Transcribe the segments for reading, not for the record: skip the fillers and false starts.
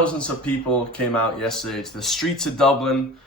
thousands of people came out yesterday to the streets of Dublin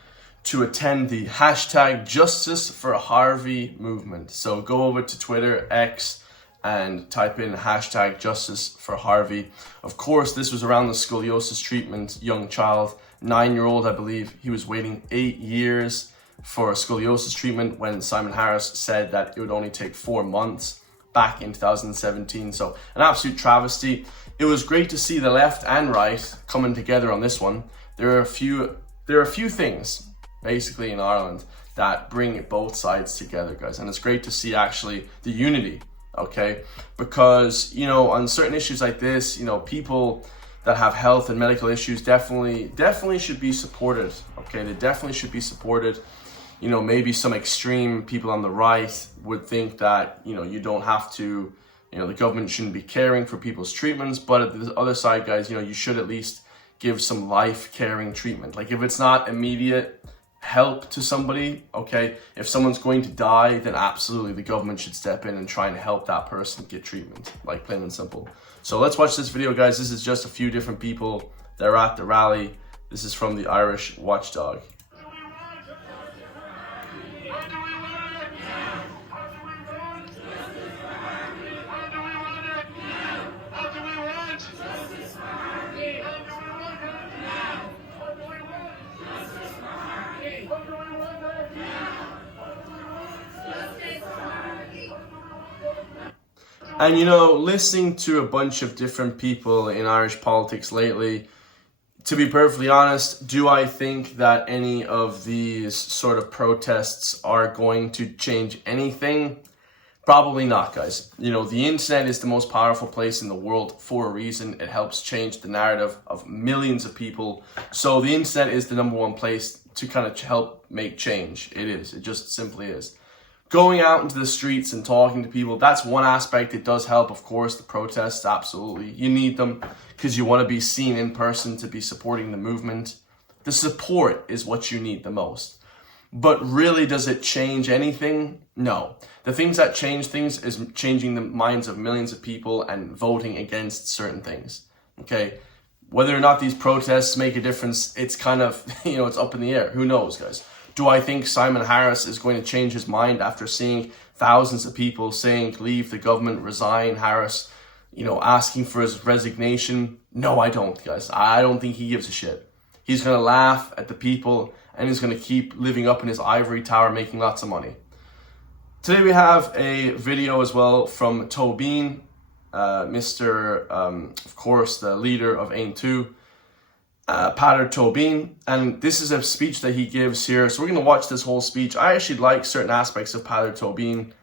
to attend the hashtag Justice for Harvey movement. So go over to Twitter, X, and type in hashtag Justice for Harvey. Of course, this was around the scoliosis treatment, young child, 9-year-old, I believe. He was waiting 8 years for a scoliosis treatment when Simon Harris said that it would only take 4 months back in 2017. So an absolute travesty. It was great to see the left and right coming together on this one. There are a few things basically in Ireland that bring both sides together, guys, and it's great to see actually the unity, okay? Because, you know, on certain issues like this, you know, people that have health and medical issues definitely should be supported, okay? They definitely should be supported. You know, maybe some extreme people on the right would think that, you know, you don't have to, you know, the government shouldn't be caring for people's treatments, but at the other side, guys, you know, you should at least give some life-caring treatment. Like, if it's not immediate help to somebody, okay, if someone's going to die, then absolutely the government should step in and try and help that person get treatment, like plain and simple. So let's watch this video, guys. This is just a few different people that are at the rally. This is from the Irish Watchdog. And, you know, listening to a bunch of different people in Irish politics lately, to be perfectly honest, do I think that any of these sort of protests are going to change anything? Probably not, guys. You know, the internet is the most powerful place in the world for a reason. It helps change the narrative of millions of people. So the internet is the #1 place to kind of help make change. It is. It just simply is. Going out into the streets and talking to people, that's one aspect. It does help, of course, the protests, absolutely. You need them because you want to be seen in person to be supporting the movement. The support is what you need the most. But really, does it change anything? No. The things that change things is changing the minds of millions of people and voting against certain things, okay? Whether or not these protests make a difference, it's kind of, you know, it's up in the air. Who knows, guys? Do I think Simon Harris is going to change his mind after seeing thousands of people saying, leave the government, resign, Harris, you know, asking for his resignation? No, I don't, guys. I don't think he gives a shit. He's going to laugh at the people and he's going to keep living up in his ivory tower, making lots of money. Today we have a video as well from Tobin, of course, the leader of Ain 2. Pater Tobin, and this is a speech that he gives here. So we're going to watch this whole speech. I actually like certain aspects of Pater Tobin.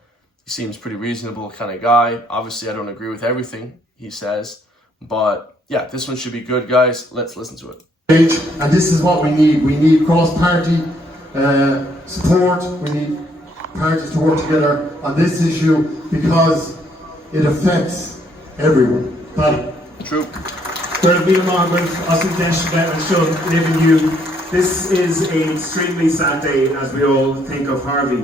He seems pretty reasonable kind of guy. Obviously, I don't agree with everything he says, but yeah, this one should be good, guys. Let's listen to it. And this is what we need. We need cross-party support. We need parties to work together on this issue because it affects everyone. True. This is an extremely sad day as we all think of Harvey,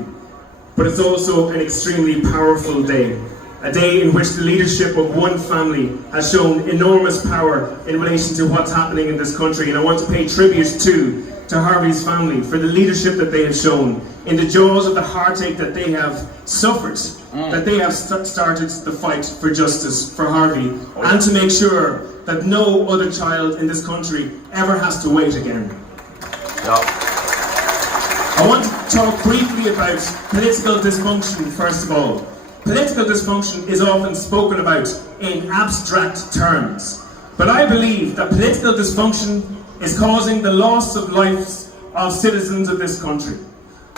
but it's also an extremely powerful day, a day in which the leadership of one family has shown enormous power in relation to what's happening in this country, and I want to pay tribute to Harvey's family for the leadership that they have shown in the jaws of the heartache that they have suffered, that they have started the fight for justice for Harvey, and to make sure that no other child in this country ever has to wait again. Yep. I want to talk briefly about political dysfunction first of all. Political dysfunction is often spoken about in abstract terms, but I believe that political dysfunction is causing the loss of lives of citizens of this country.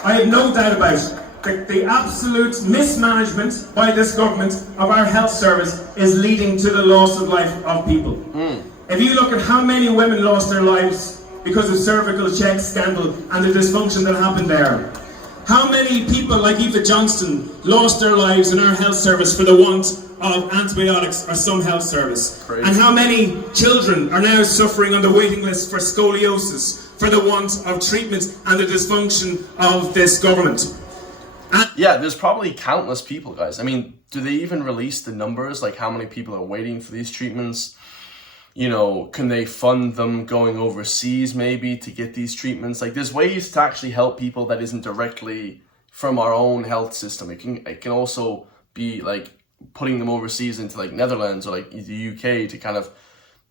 I have no doubt about the absolute mismanagement by this government of our health service is leading to the loss of life of people. If you look at how many women lost their lives because of cervical check scandal and the dysfunction that happened there, how many people like Eva Johnston lost their lives in our health service for the want of antibiotics or some health service, and how many children are now suffering on the waiting list for scoliosis for the want of treatment and the dysfunction of this government. Yeah, there's probably countless people, guys. I mean, do they even release the numbers, like how many people are waiting for these treatments? you know, can they fund them going overseas maybe to get these treatments? Like, there's ways to actually help people that isn't directly from our own health system. It can also be like putting them overseas into like Netherlands or like the UK to kind of,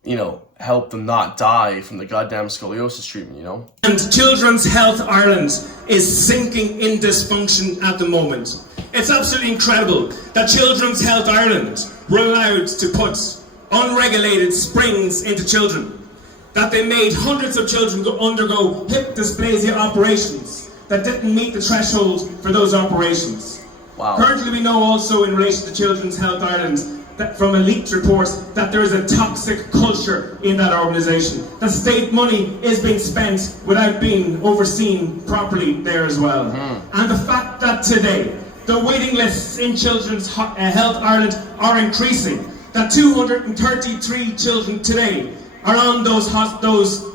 you know, help them not die from the goddamn scoliosis treatment, you know? And Children's Health Ireland is sinking in dysfunction at the moment. It's absolutely incredible that Children's Health Ireland were allowed to put unregulated springs into children, that they made hundreds of children undergo hip dysplasia operations that didn't meet the threshold for those operations. Wow. Currently we know also in relation to Children's Health Ireland that from elite reports that there is a toxic culture in that organisation. The state money is being spent without being overseen properly there as well. And the fact that today the waiting lists in Children's Health Ireland are increasing, that 233 children today are on those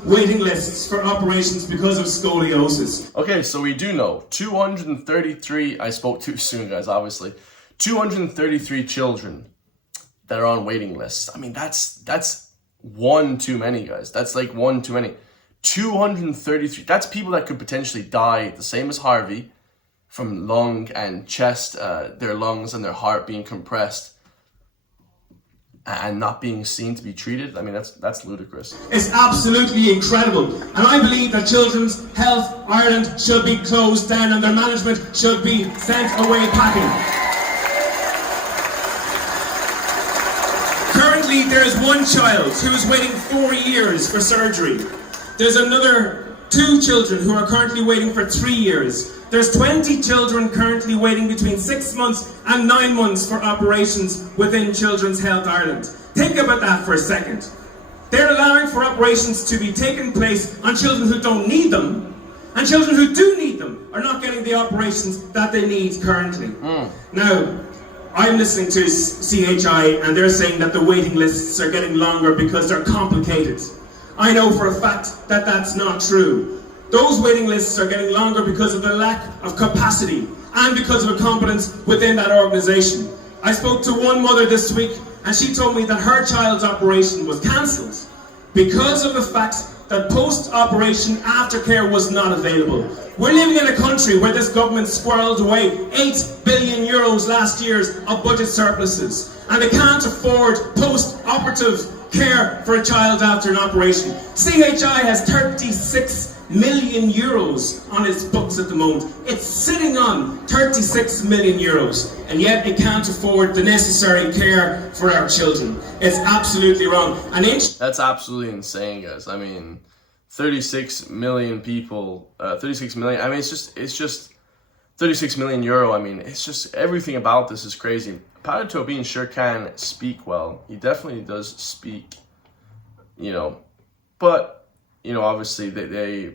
waiting lists for operations because of scoliosis. Okay, so we do know 233, I spoke too soon guys, obviously, 233 children that are on waiting lists. I mean, that's one too many, guys. That's like one too many. 233, that's people that could potentially die the same as Harvey from lung and chest, their lungs and their heart being compressed and not being seen to be treated. I mean, that's ludicrous. It's absolutely incredible. And I believe that Children's Health Ireland should be closed down and their management should be sent away packing. Currently, there is one child who is waiting 4 years for surgery. There's another 2 children who are currently waiting for 3 years. There's 20 children currently waiting between 6 months and 9 months for operations within Children's Health Ireland. Think about that for a second. They're allowing for operations to be taking place on children who don't need them, and children who do need them are not getting the operations that they need currently. Now, I'm listening to CHI and they're saying that the waiting lists are getting longer because they're complicated. I know for a fact that that's not true. Those waiting lists are getting longer because of the lack of capacity and because of incompetence within that organisation. I spoke to one mother this week and she told me that her child's operation was cancelled because of the fact that post-operation aftercare was not available. We're living in a country where this government squirreled away 8 billion euros last year of budget surpluses, and they can't afford post-operative care for a child after an operation. CHI has 36 million euros on its books at the moment. It's sitting on 36 million euros, and yet it can't afford the necessary care for our children. It's absolutely wrong. That's absolutely insane, guys. I mean, 36 million people, 36 million, I mean, it's just 36 million euro. I mean, it's just, everything about this is crazy. Paolo Tobin sure can speak well. He definitely does speak, you know, but, you know, obviously they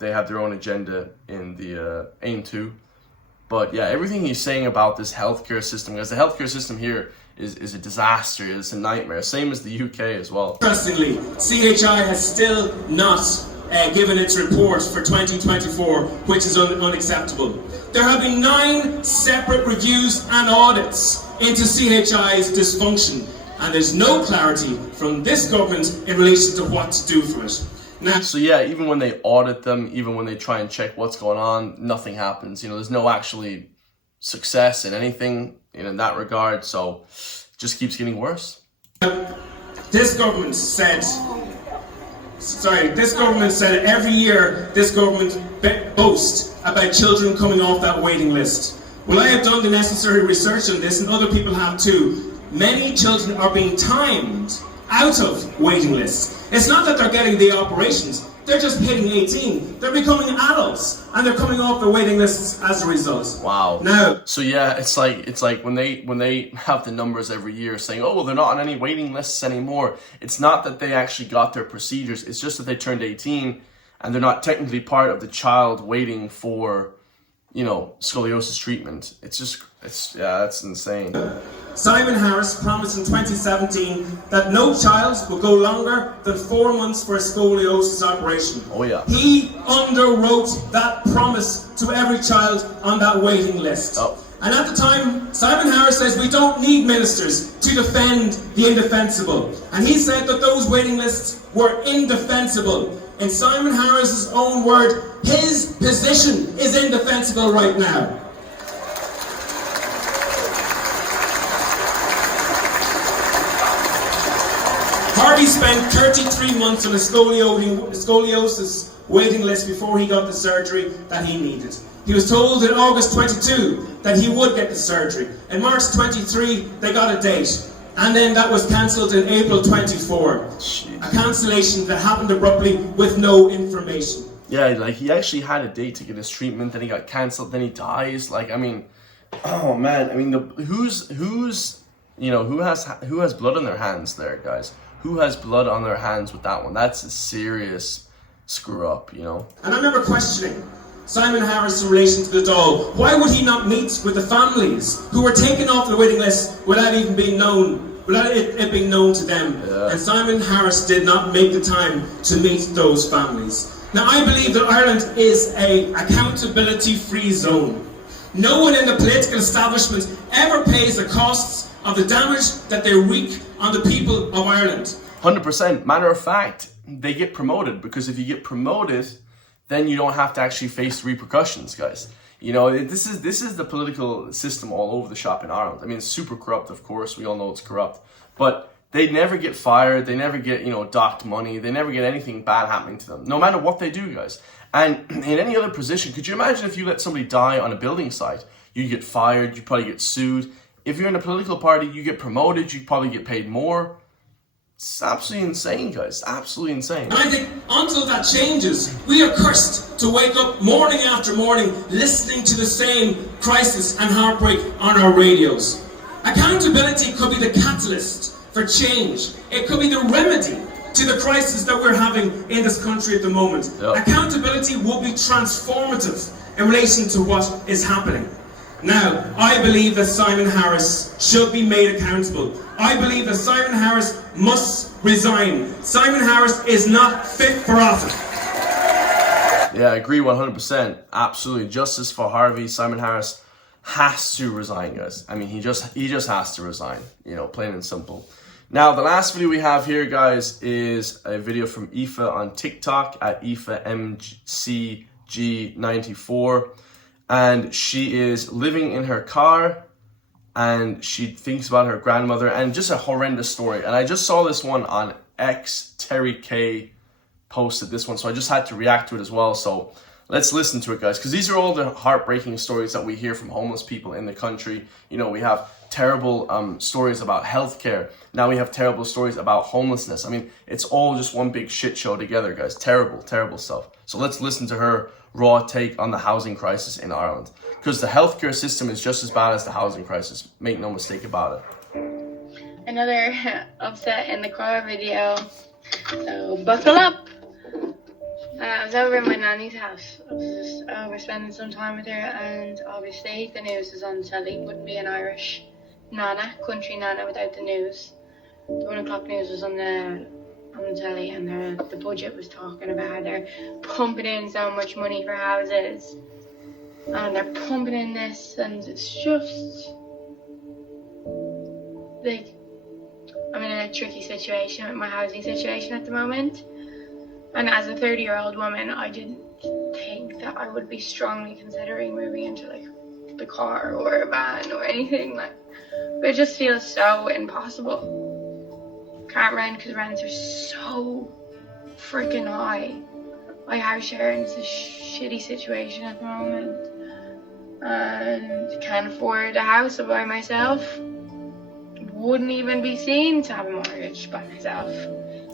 have their own agenda in the AIM 2. But yeah, everything he's saying about this healthcare system, because the healthcare system here is a disaster, it's a nightmare, same as the UK as well. Interestingly, CHI has still not given its report for 2024, which is unacceptable. There have been 9 separate reviews and audits into CHI's dysfunction, and there's no clarity from this government in relation to what to do for it. Now, so yeah, even when they audit them, even when they try and check what's going on, nothing happens. You know, there's no actually success in anything in that regard, so it just keeps getting worse. This government said every year this government boasts about children coming off that waiting list. Well, I have done the necessary research on this, and other people have too. Many children are being timed out of waiting lists. It's not that they're getting the operations, they're just hitting 18. They're becoming adults, and they're coming off the waiting lists as a result. Wow. Now, so yeah, it's like when they have the numbers every year saying, oh, well, they're not on any waiting lists anymore. It's not that they actually got their procedures. It's just that they turned 18 and they're not technically part of the child waiting for, you know, scoliosis treatment. That's insane. Simon Harris promised in 2017 that no child will go longer than 4 months for a scoliosis operation. Oh yeah. He underwrote that promise to every child on that waiting list. Oh. And at the time, Simon Harris says we don't need ministers to defend the indefensible. And he said that those waiting lists were indefensible. In Simon Harris's own word, his position is indefensible right now. Harvey spent 33 months on a scoliosis waiting list before he got the surgery that he needed. He was told in August 22 that he would get the surgery. In March 23, they got a date. And then that was cancelled in April 24. A cancellation that happened abruptly with no information. Yeah, like he actually had a date to get his treatment, then he got cancelled, then he dies. Like, I mean, oh man, I mean, who's you know, who has blood on their hands there, guys? Who has blood on their hands with that one? That's a serious screw up, you know. And I remember questioning Simon Harris in relation to the doll. Why would he not meet with the families who were taken off the waiting list without even being known, without it being known to them? Yeah. And Simon Harris did not make the time to meet those families. Now I believe that Ireland is an accountability-free zone. No one in the political establishment ever pays the costs of the damage that they wreak on the people of Ireland. 100%. Matter of fact, they get promoted, because if you get promoted, then you don't have to actually face the repercussions, guys. You know, this is the political system all over the shop in Ireland. I mean, it's super corrupt, of course. We all know it's corrupt. But they never get fired. They never get, you know, docked money. They never get anything bad happening to them, no matter what they do, guys. And in any other position, could you imagine if you let somebody die on a building site? You get fired. You probably get sued. If you're in a political party, you get promoted. You probably get paid more. It's absolutely insane, guys. Absolutely insane. And I think until that changes, we are cursed to wake up morning after morning listening to the same crisis and heartbreak on our radios. Accountability could be the catalyst for change. It could be the remedy to the crisis that we're having in this country at the moment. Yep. Accountability will be transformative in relation to what is happening. Now, I believe that Simon Harris should be made accountable. I believe that Simon Harris must resign. Simon Harris is not fit for office. Yeah, I agree 100%. Absolutely. Justice for Harvey. Simon Harris has to resign, guys. I mean, he just has to resign, you know, plain and simple. Now, the last video we have here, guys, is a video from Aoife on TikTok at AoifeMCG94. And she is living in her car, and she thinks about her grandmother, and just a horrendous story. And I just saw this one on X. Terry K posted this one, so I just had to react to it as well. So let's listen to it, guys, because these are all the heartbreaking stories that we hear from homeless people in the country. You know, we have terrible stories about healthcare. Now we have terrible stories about homelessness. I mean, it's all just one big shit show together, guys. Terrible, terrible stuff. So let's listen to her raw take on the housing crisis in Ireland, because the healthcare system is just as bad as the housing crisis. Make no mistake about it. Another upset in the car video, so buckle up. I was over in my nanny's house. I was just over spending some time with her, and obviously the news was on telly. Wouldn't be an Irish nana, country nana, without the news. The 1 o'clock news was on the telly, and the budget was talking about how they're pumping in so much money for houses, and they're pumping in this, and it's just like, I'm in a tricky situation with my housing situation at the moment. And as a 30-year-old woman, I didn't think that I would be strongly considering moving into like the car or a van or anything like. But it just feels so impossible. Can't rent because rents are so freaking high. My house sharing is a shitty situation at the moment, and can't afford a house by myself. Wouldn't even be seen to have a mortgage by myself.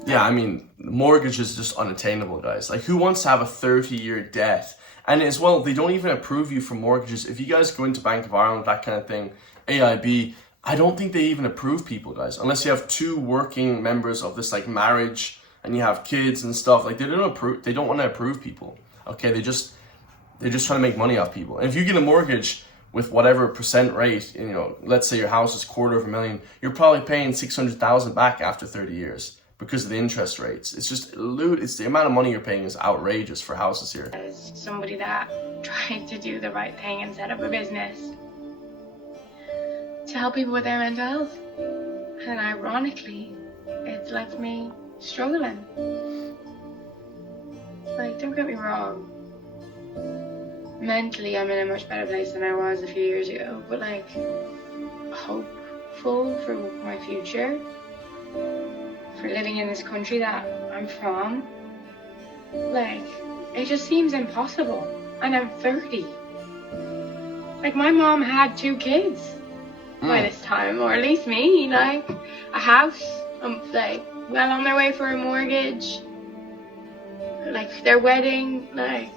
Yeah, I mean, mortgage is just unattainable, guys. Like, who wants to have a 30-year debt? And as well, they don't even approve you for mortgages. If you guys go into Bank of Ireland, that kind of thing, AIB, I don't think they even approve people, guys. Unless you have 2 working members of this, like, marriage, and you have kids and stuff. Like, they don't want to approve people. Okay, they're just trying to make money off people. And if you get a mortgage with whatever percent rate, you know, let's say your house is $250,000, you're probably paying $600,000 back after 30 years. Because of the interest rates. It's just it's the amount of money you're paying is outrageous for houses here. As somebody that tried to do the right thing and set up a business, to help people with their mental health. And ironically, it's left me struggling. Like, don't get me wrong. Mentally, I'm in a much better place than I was a few years ago. But, like, hopeful for my future, for living in this country that I'm from, like, it just seems impossible. And I'm 30. Like, my mom had 2 kids by this time, or at least me, like, a house, like, well on their way for a mortgage, like, their wedding, like,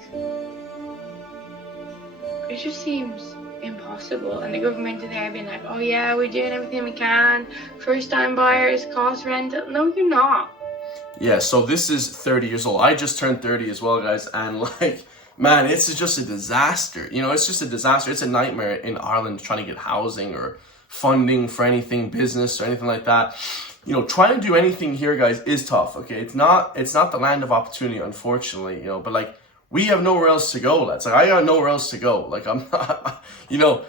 it just seems impossible. And the government today have been like, oh yeah, we're doing everything we can, first time buyers, cost rental. No, you're not. Yeah, so this is 30 years old. I just turned 30 as well, guys, and like, man, it's just a disaster. You know, it's just a disaster. It's a nightmare in Ireland trying to get housing or funding for anything, business or anything like that. You know, trying to do anything here, guys, is tough, okay? It's not the land of opportunity, unfortunately, you know, but like, we have nowhere else to go, lads. Like, I got nowhere else to go. Like, I'm not, you know,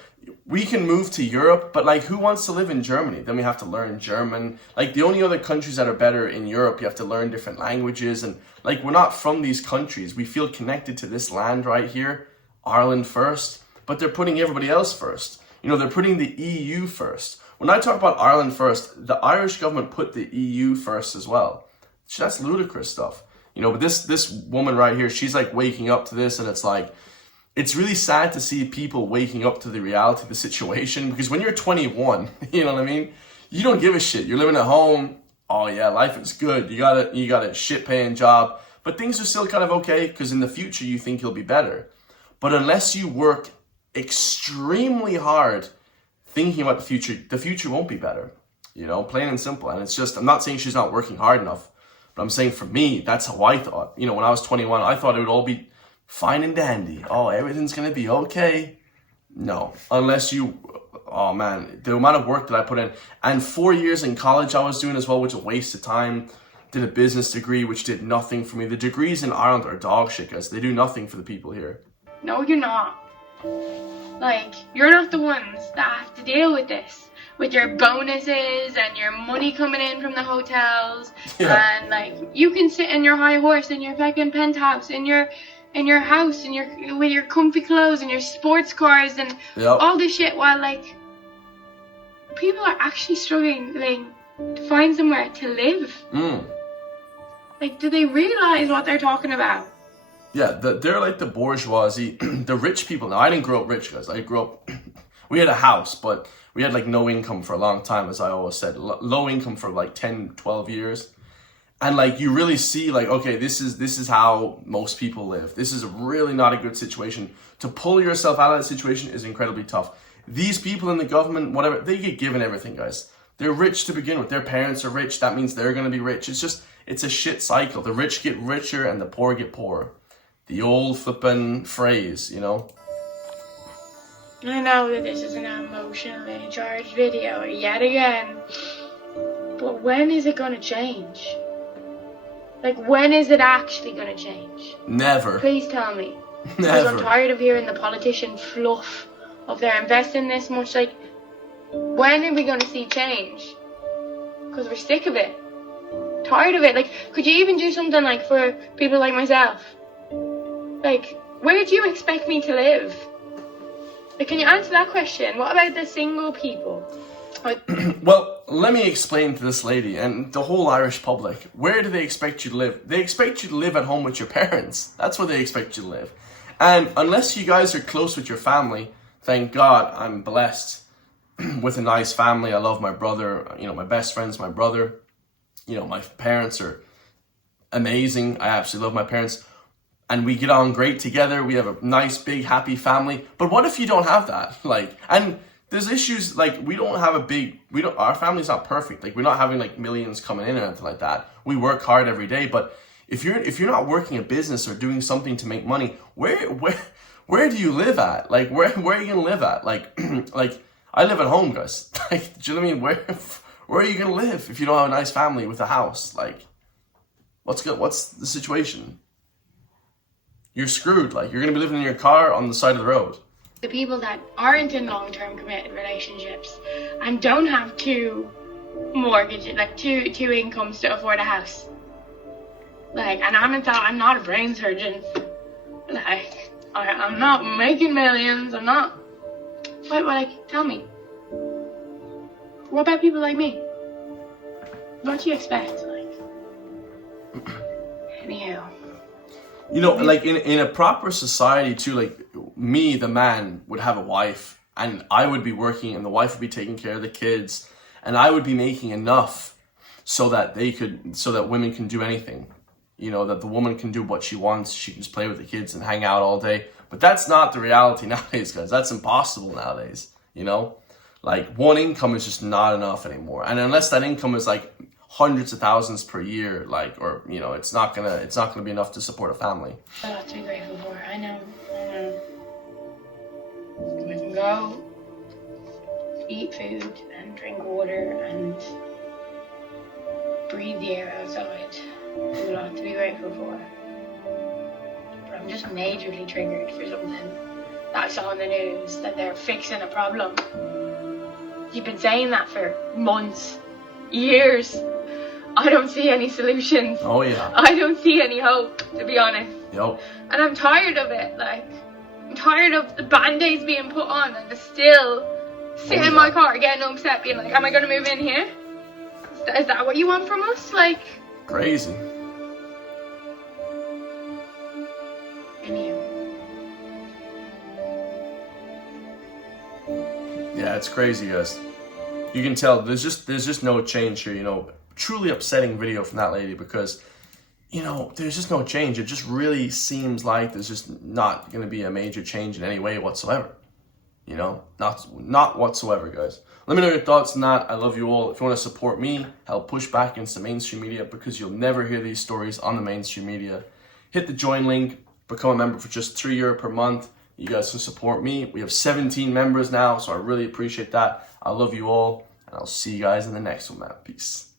we can move to Europe, but like, who wants to live in Germany? Then we have to learn German. Like, the only other countries that are better in Europe, you have to learn different languages. And like, we're not from these countries. We feel connected to this land right here, Ireland first, but they're putting everybody else first. You know, they're putting the EU first. When I talk about Ireland first, the Irish government put the EU first as well. So that's ludicrous stuff. You know, but this woman right here, she's like waking up to this, and it's like, it's really sad to see people waking up to the reality of the situation, because when you're 21, you know what I mean? You don't give a shit. You're living at home. Oh yeah, life is good. You got a shit paying job, but things are still kind of okay because in the future you think you'll be better. But unless you work extremely hard thinking about the future won't be better. You know, plain and simple. And it's just, I'm not saying she's not working hard enough, but I'm saying for me, that's how I thought. You know, when I was 21, I thought it would all be fine and dandy. Oh, everything's going to be okay. No, unless you, oh man, the amount of work that I put in. And 4 years in college I was doing as well, which was a waste of time. Did a business degree, which did nothing for me. The degrees in Ireland are dog shit, guys. They do nothing for the people here. No, you're not. Like, you're not the ones that have to deal with this. With your bonuses and your money coming in from the hotels. Yeah. And like, you can sit in your high horse in your fucking penthouse, in your house, with your comfy clothes and your sports cars and all this shit, while like, people are actually struggling like, to find somewhere to live. Like, do they realize what they're talking about? Yeah, they're like the bourgeoisie, the rich people. Now, I didn't grow up rich, guys. I grew up, we had a house, but we had like no income for a long time, as I always said. Low income for like 10, 12 years. And like, you really see like, okay, this is how most people live. This is really not a good situation. To pull yourself out of that situation is incredibly tough. These people in the government, whatever, they get given everything, guys. They're rich to begin with. Their parents are rich. That means they're going to be rich. It's a shit cycle. The rich get richer and the poor get poorer. The old flippin' phrase, you know? I know that this is an emotionally charged video yet again, but when is it going to change? Like, when is it actually going to change? Never. Please tell me. Never. Because I'm tired of hearing the politician fluff of they're investing this much. Like, when are we going to see change? Because we're sick of it. Tired of it. Like, could you even do something like for people like myself? Like, where do you expect me to live? Like, can you answer that question? What about the single people? Well, let me explain to this lady and the whole Irish public. Where do they expect you to live? They expect you to live at home with your parents. That's where they expect you to live. And unless you guys are close with your family, thank God I'm blessed with a nice family. I love my brother. You know, my best friend's my brother. You know, my parents are amazing. I absolutely love my parents. And we get on great together. We have a nice, big, happy family. But what if you don't have that? Like, and there's issues, like, we don't have our family's not perfect. Like, we're not having like millions coming in or anything like that. We work hard every day. But if you're not working a business or doing something to make money, where do you live at? Like, where are you gonna live at? Like, like, I live at home, guys. Like, do you know what I mean? Where are you gonna live if you don't have a nice family with a house? Like, what's the situation? You're screwed. Like, you're gonna be living in your car on the side of the road. The people that aren't in long-term committed relationships and don't have two mortgages, like two incomes to afford a house. Like, and I'm not a brain surgeon. Like, I'm not making millions. I'm not. Like, tell me. What about people like me? What do you expect? Like, anyhow. You know, like in a proper society too, like me, the man, would have a wife and I would be working and the wife would be taking care of the kids and I would be making enough so that women can do anything. You know, that the woman can do what she wants. She can just play with the kids and hang out all day. But that's not the reality nowadays, guys. That's impossible nowadays, you know? Like, one income is just not enough anymore. And unless that income is like hundreds of thousands per year, like, or, you know, it's not gonna be enough to support a family. A lot to be grateful for. I know. We can go eat food and drink water and breathe the air outside. There's a lot to be grateful for. But I'm just majorly triggered for something that I saw in the news, that they're fixing a problem. You've been saying that for months, years. I don't see any solutions. Oh yeah. I don't see any hope, to be honest. Yep. And I'm tired of it. Like, I'm tired of the band-aids being put on and to still sit in my car getting upset, being like, am I going to move in here? Is that what you want from us? Like, crazy. anyhow. Yeah, it's crazy, guys. You can tell there's just no change here, you know. Truly upsetting video from that lady because, you know, there's just no change. It just really seems like there's just not going to be a major change in any way whatsoever. You know, not whatsoever, guys. Let me know your thoughts on that. I love you all. If you want to support me, help push back against the mainstream media, because you'll never hear these stories on the mainstream media, hit the join link, become a member for just €3 per month. You guys can support me. We have 17 members now, so I really appreciate that. I love you all, and I'll see you guys in the next one, man. Peace.